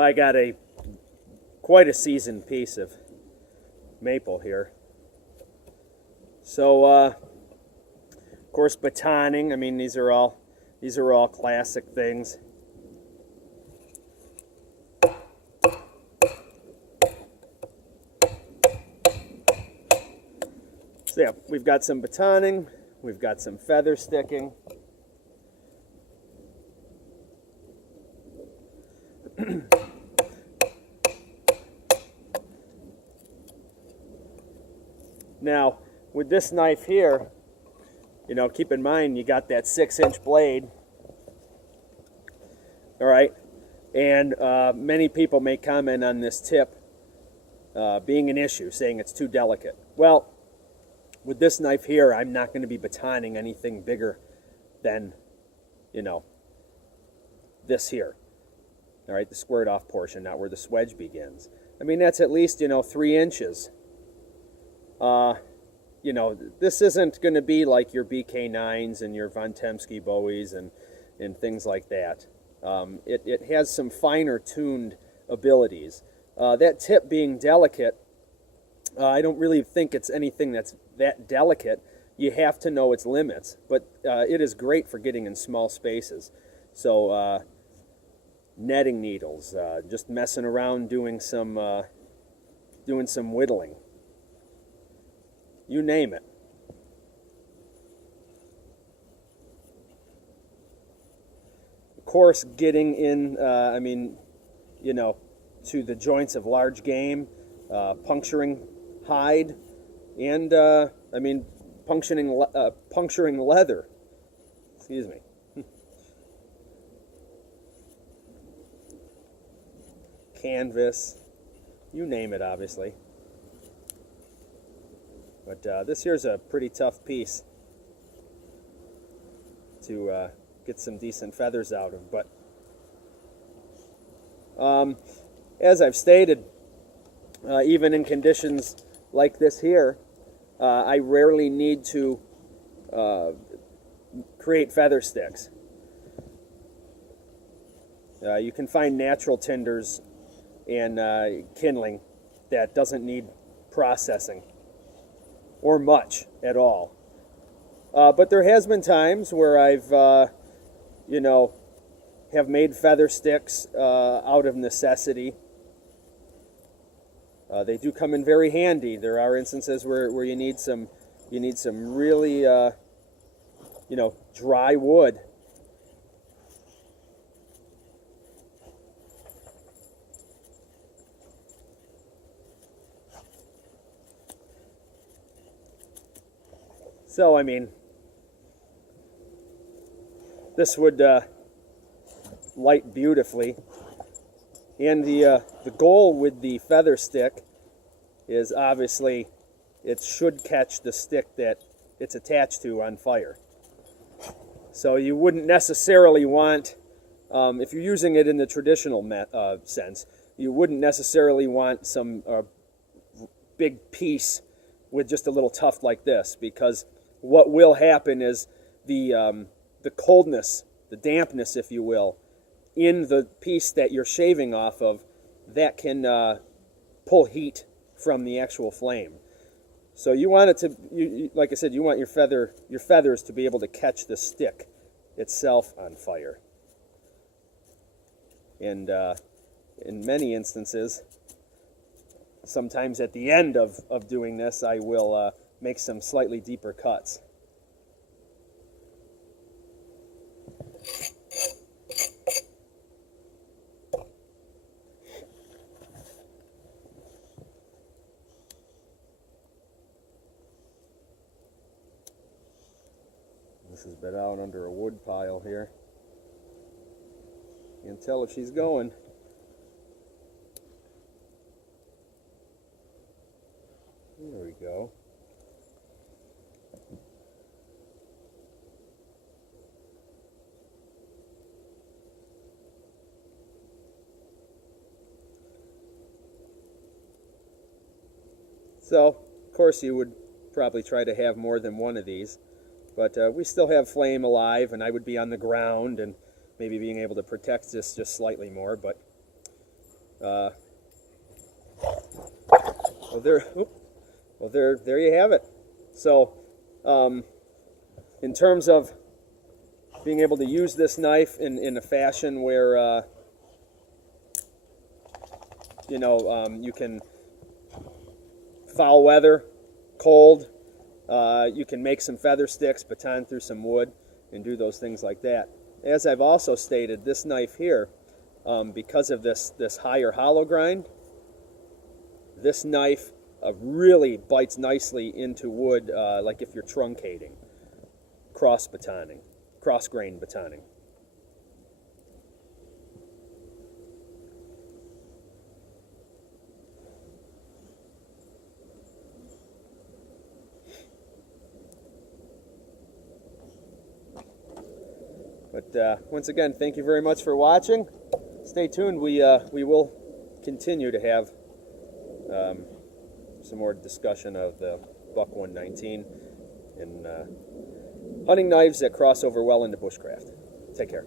Well, I got quite a seasoned piece of maple here. So, of course, batoning. I mean, these are all classic things. So yeah, we've got some batoning, we've got some feather sticking. Now, with this knife here, you know, keep in mind you got that 6-inch blade. All right, and many people may comment on this tip being an issue, saying it's too delicate. Well, with this knife here, I'm not going to be batoning anything bigger than, you know, this here. All right, the squared off portion, not where the swedge begins. I mean, that's at least, you know, 3 inches. You know, this isn't going to be like your BK9s and your Von Temsky Bowies and things like that. It has some finer tuned abilities. That tip being delicate, I don't really think it's anything that's that delicate. You have to know its limits, but it is great for getting in small spaces. So netting needles, just messing around doing some whittling. You name it. Of course, getting in, I mean, you know, to the joints of large game, puncturing hide, and, I mean, puncturing leather. Excuse me. Canvas, you name it, obviously. But this here's a pretty tough piece to get some decent feathers out of. But as I've stated, even in conditions like this here, I rarely need to create feather sticks. You can find natural tinders and kindling that doesn't need processing or much at all. But there has been times where I've, you know, have made feather sticks out of necessity. They do come in very handy. There are instances where you need some really, you know, dry wood. So, I mean, this would light beautifully. And the goal with the feather stick is obviously it should catch the stick that it's attached to on fire. So you wouldn't necessarily want, if you're using it in the traditional sense, you wouldn't necessarily want some big piece with just a little tuft like this, because what will happen is the coldness, the dampness, if you will, in the piece that you're shaving off of, that can pull heat from the actual flame. So you want it to, like I said, you want your feathers to be able to catch the stick itself on fire. And in many instances, sometimes at the end of doing this, I will make some slightly deeper cuts. This has been out under a wood pile here. You can tell if she's going. There we go. So, of course, you would probably try to have more than one of these, but we still have flame alive, and I would be on the ground and maybe being able to protect this just slightly more, but There you have it. So, in terms of being able to use this knife in a fashion where you can foul weather, cold, you can make some feather sticks, baton through some wood, and do those things like that. As I've also stated, this knife here, because of this higher hollow grind, this knife really bites nicely into wood, like if you're truncating, cross-grain batoning. But once again, thank you very much for watching. Stay tuned. We will continue to have some more discussion of the Buck 119 and hunting knives that cross over well into bushcraft. Take care.